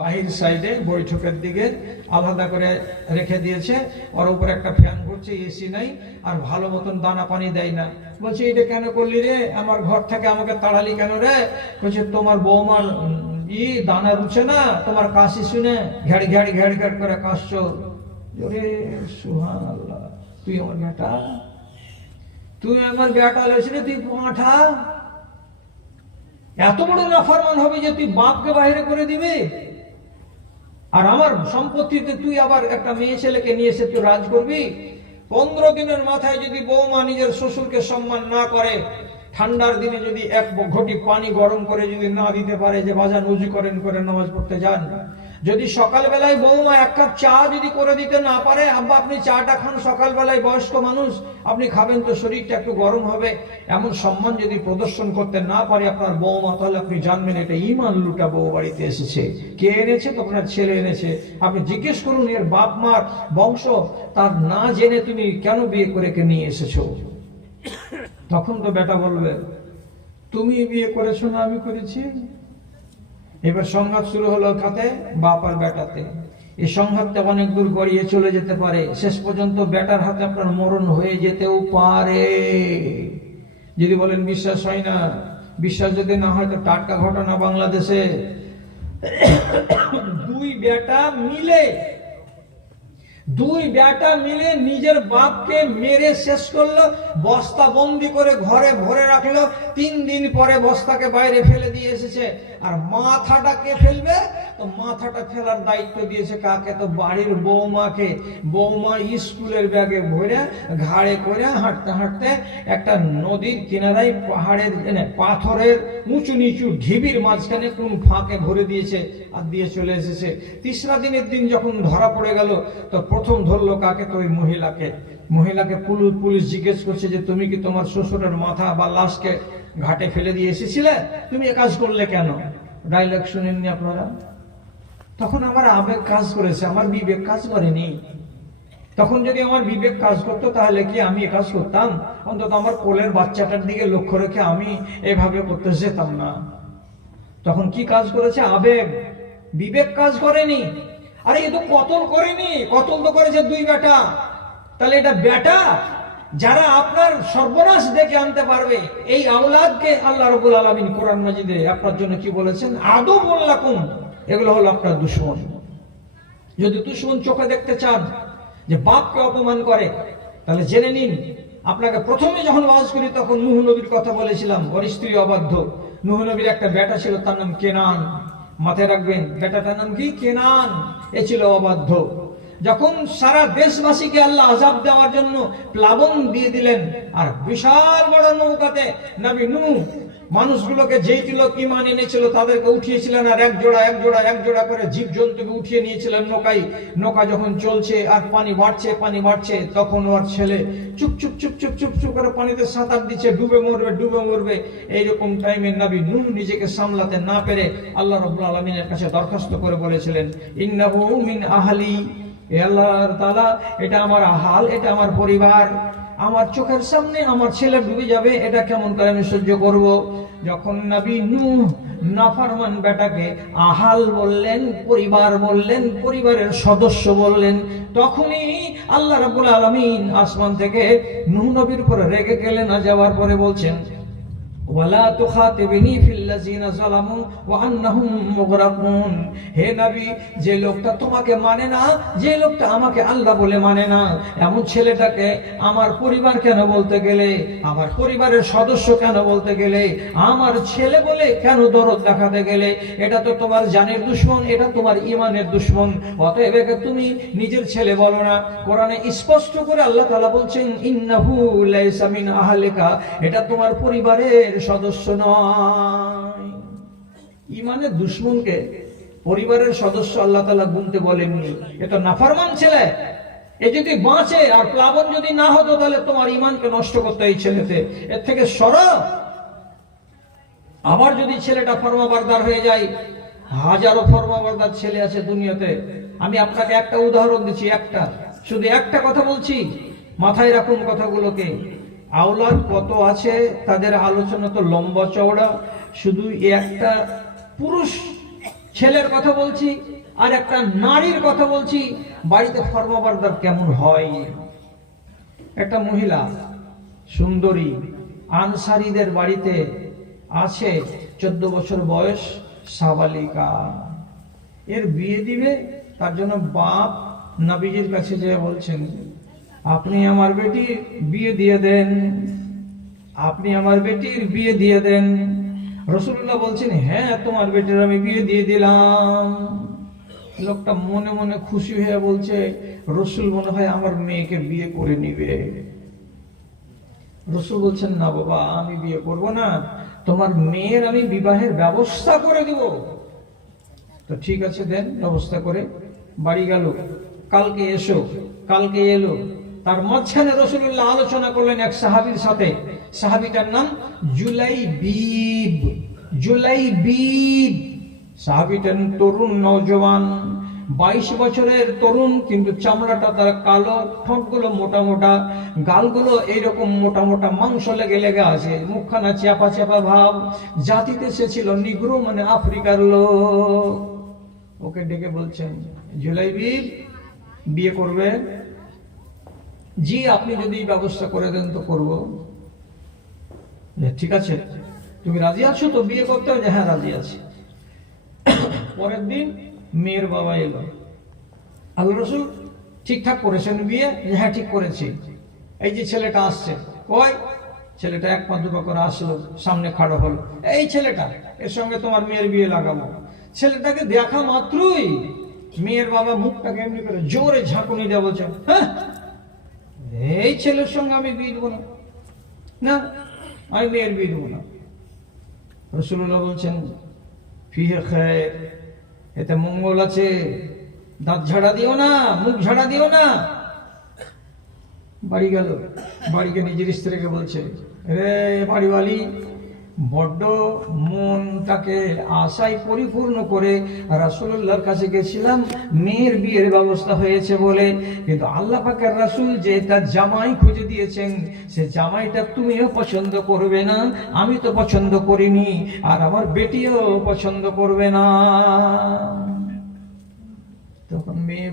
বাহির সাইডে বৈঠকের দিকে আলাদা করে রেখে দিয়েছে, ওর উপর একটা ফ্যান ঘুরছে, এসি নাই, আর ভালো মতন দানা পানি দেয় না। বলছে এটা কেন করলি রে, আমার ঘর থেকে আমাকে তাড়ালি কেন রে? বলছে তোমার বৌমার দানা রুছে না, তোমার কাশি শুনে ঘ্যাড় ঘ্যাড় ঘ্যাড় ঘ্যাড় করে কাশছো। ওরে সুবহানাল্লাহ, তুই আমার বেটা, তুই আমার বেটা লইছিস, তুই পাঁঠা, এত বড় নাফরমান হবে যে তুই বাপকে বাইরে করে দিবে, আর আমার সম্পত্তিতে তুই আবার একটা মেয়ে ছেলেকে নিয়ে এসে তুই রাজ করবি। 15 দিনের মাথায় যদি বৌমা নিজের শ্বশুরকে সম্মান না করে, ঠান্ডার দিনে যদি এক ঘটি পানি গরম করে যদি না দিতে পারে যে বাজান উজু করেন করে নামাজ পড়তে যান, যদি সকালবেলায় বৌমা এক কাপ চা যদি করে দিতে না পারে, আব্বা আপনি চাটা খান, সকালবেলায় বয়স্ক মানুষ আপনি খাবেন তো শরীরটা একটু গরম হবে, এমন সম্মান যদি প্রদর্শন করতে না পারে আপনার বৌমা, তাহলে আপনি জানবেন এটা ঈমান লুটা বউ বাড়িতে এসেছে। কে এনেছে? তো আপনার ছেলে এনেছে। আপনি জিজ্ঞেস করুন এর বাপ মার বংশ, তার না জেনে তুমি কেন বিয়ে করে নিয়ে এসেছো? তখন তো বেটা বলবে তুমি বিয়ে করেছো না আমি করেছি। এবার সংঘাত শুরু হলো কাতে? বাপ আর বেটাতে। এই সংঘাতটা অনেক দূর গড়িয়ে চলে যেতে পারে, শেষ পর্যন্ত বেটার হাতে আপনার মরণ হয়ে যেতেও পারে। যদি বলেন বিশ্বাস হয় না, বিশ্বাস যদি না হয় তো টাটকা ঘটনা বাংলাদেশে দুই বেটা মিলে নিজের বাপকে মেরে শেষ করলো, বস্তা বন্দি করে ঘরে ভরে রাখলো, 3 দিন পরে বস্তাকে বাইরে ফেলে দিয়ে এসেছে। আর মাথাটা কে ফেলবে? তো মাথাটা ফেলার দায়িত্ব দিয়েছে কাকে? তো বাড়ির বৌমাকে। বৌমা স্কুলের ব্যাগে ভরে ঘাড়ে করে হাঁটতে হাঁটতে একটা নদীর কিনারায় পাহাড়ের পাথরের উঁচু নিচু ঢিবির মাঝখানে কোন ফাঁকে ভরে দিয়েছে আর দিয়ে চলে এসেছে। 3রা দিনের দিন যখন ধরা পড়ে গেল, তো প্রথম ধরলো কাকে? তো ওই মহিলাকে পুলিশ জিজ্ঞেস করছে যে তুমি কি তোমার শ্বশুরের মাথা বা লাশকে ঘাটে ফেলে দিয়ে এসেছিলে, তুমি এ কাজ করলে কেন? ডায়লগ শুনেননি আপনারা? তখন আমার আবেগ কাজ করেছে, আমার বিবেক কাজ করেনি। তখন যদি আমার বিবেক কাজ করতো তাহলে কি আমি এ কাজ করতাম? অন্তত আমার কোলের বাচ্চাটার দিকে লক্ষ্য রেখে আমি এভাবে করতে যেতাম না। তখন কি কাজ করেছে? আবেগ, বিবেক কাজ করেনি। আরে এ তো কতল করেনি, কতল তো করেছে 2 বেটা। তাহলে এটা বেটা যারা আপনার সর্বনাশ ডেকে আনতে পারবে, এই আওলাদকে আল্লাহ রাব্বুল আলামিন কোরআন মাজিদে আপনার জন্য কি বলেছেন? আদুউন লাকুম, এগুলো হলো আপনার দুশমন। যদি দুশমন চোখে দেখতে চান যে বাপকে অপমান করে, তাহলে জেনে নিন, আপনাকে প্রথমে যখন ওয়াজ করি তখন নূহ নবীর কথা বলেছিলাম, ওর স্ত্রী অবাধ্য। নূহ নবীর একটা বেটা ছিল, তার নাম কেনান। মাথায় রাখবেন, বেটাটার নাম কি? কেনান। এ ছিল অবাধ্য। যখন সারা দেশবাসীকে আল্লাহ আযাব দেওয়ার জন্য প্লাবন দিয়ে দিলেন, আর বিশাল বড় নৌকাতে নবী নূহ মানুষগুলোকে যেই লোক ঈমান এনেছিল তাদেরকে উঠিয়েছিলেন, আর এক জোড়া করে জীবজন্তুকে উঠিয়ে নিয়েছিলেন নৌকায়। নৌকা যখন চলছে আর পানি বাড়ছে, তখন ওর ছেলে চুপ করে পানিতে সাঁতার দিচ্ছে, ডুবে মরবে। এইরকম টাইমে নবী নূহ নিজেকে সামলাতে না পেরে আল্লাহ রাব্বুল আলামিনের কাছে দরখাস্ত করে বলেছিলেন, ইন্নাহু মিন আহলি, আল্লাহ তাআলা এটা আমার আহাল, এটা আমার পরিবার, আমার চোখের সামনে আমার ছেলে ডুবে যাবে, এটা কেমন করে আমি সহ্য করব? যখন নবী নূহ নাফরমান বেটাকে আহাল বললেন, পরিবার বললেন, পরিবারের সদস্য বললেন, তখনই আল্লাহ রাব্বুল আলামিন আসমান থেকে নূহ নবীর উপর রেগে গেলেন। যাওয়ার পরে বলছেন, ওয়ালা তুখাতিবনি ফিল্লাযিনা যালামু ওয়া আন্নাহুম মুগরাকুন। হে নবী, যে লোকটা তোমাকে মানে না, যে লোকটা আমাকে আল্লাহ বলে মানে না, এমন ছেলেটাকে আমার পরিবার কেন বলতে গেলে, আমার পরিবারের সদস্য কেন বলতে গেলে, আমার ছেলে বলে কেন দরদ দেখাতে গেলে? এটা তো তোমার জানের দুশমন, এটা তোমার ঈমানের দুশমন। অতএব একে তুমি নিজের ছেলে বলো না। কোরআনে স্পষ্ট করে আল্লাহ তাআলা বলছেন, ইন্নাহু লাইসা মিন আহলিকা, এটা তোমার পরিবারের সদস্য নয়। ঈমানের দুশমনকে পরিবারের সদস্য আল্লাহ তাআলা গুনতে বলেননি। এটা নাফরমান ছেলে, এ যদি বাঁচে আর প্লাবন যদি না হতো, তাহলে তোমার ঈমানকে নষ্ট করতে এই ছেলেতে, এর থেকে সরো। আবার যদি ছেলেটা ফরমাবরদার হয়ে যায়, হাজারো ফরমাবরদার ছেলে আছে দুনিয়াতে। আমি আপনাকে একটা উদাহরণ দিচ্ছি, শুধু একটা কথা বলছি, মাথায় রাখুন কথাগুলোকে। আওলাদ কত আছে তাদের আলোচনা তো লম্বা চওড়া। শুধু একটা পুরুষ ছেলের কথা বলছি আর একটা নারীর কথা বলছি, বাড়িতে ফরমাবারদার কেমন হয়। একটা মহিলা সুন্দরী আনসারীদের বাড়িতে আছে, 14 বছর বয়স, সাবালিকা। এর বিয়ে দিবে, তার জন্য বাপ নবীজির কাছে যেয়ে বলছেন, আপনি আমার বেটির বিয়ে দিয়ে দেন, আপনি আমার বেটির বিয়ে দিয়ে দেন। রাসূলুল্লাহ বলছেন, হ্যাঁ তোমার বেটির আমি বিয়ে দিয়ে দিলাম। লোকটা মনে মনে খুশি হয়ে বলছে, রাসূল মনে হয় আমার মেয়েকে বিয়ে করে নিবে। রাসূল বলছেন, না বাবা, আমি বিয়ে করব না, তোমার মেয়ের আমি বিবাহের ব্যবস্থা করে দিব। তো ঠিক আছে, দেন ব্যবস্থা করে। বাড়ি গেল, কালকে এসো, কালকে এলো। তার মাঝখানে রাসূলুল্লাহ আলোচনা করলেন এক সাহাবীর সাথে। সাহাবীটার নাম জুলাইবিব। জুলাইবিব সাহাবীটা তরুণ নওজওয়ান, 22 বছরের তরুণ, কিন্তু চামড়াটা তার কালো, ঠোঁটগুলো মোটা মোটা, গালগুলো এইরকম মোটা মোটা মাংস লেগে লেগে আছে, মুখখানা চাপা চাপা ভাব। জাতিতে সে ছিল নিগ্রো, মানে আফ্রিকার লোক। ওকে ডেকে বলছেন, জুলাইবিব বিয়ে করবে? জি, আপনি যদি ব্যবস্থা করে দেন তো করবো। ঠিক আছে, তুমি রাজি আছো তো বিয়ে করতে? হ্যাঁ রাজি আছি। পরের দিন মেয়ের বাবা এলো। আল্লাহ রাসূল ঠিকঠাক করেছেন বিয়ে? হ্যাঁ ঠিক করেছি। এই যে ছেলেটা আসছে, ওই ছেলেটা এক পা দুপা করে আসলো, সামনে খাড়ো হলো, এই ছেলেটা, এর সঙ্গে তোমার মেয়ের বিয়ে লাগাবো। ছেলেটাকে দেখা মাত্রই মেয়ের বাবা মুখটাকে এমনি করে জোরে ঝাঁকুনি দেওয়া বলছে, হ্যাঁ এই ছেলের সঙ্গে আমি বিয়ে দেবো না, না আমি মেয়ের বিয়ে দেবো না। রাসূলুল্লাহ বলছেন, ফিহে খায়র, এতে মঙ্গল আছে, দাঁত ঝাড়া দিও না, মুখ ঝাড়া দিও না। বাড়ি গেল, বাড়িকে নিজের স্ত্রীকে বলছে, রে বাড়িওয়ালি, বড্ড মনটাকে আশায় পরিপূর্ণ করে রাসূলুল্লাহর কাছে গেছিলাম, মেয়ের বিয়ের ব্যবস্থা হয়েছে বলে, কিন্তু আল্লাহ পাকের রাসূল যে তার জামাই খুঁজে দিয়েছেন, সে জামাইটা তুমিও পছন্দ করবে না, আমি তো পছন্দ করিনি, আর আমার বেটিও পছন্দ করবে না। তখন মেয়ে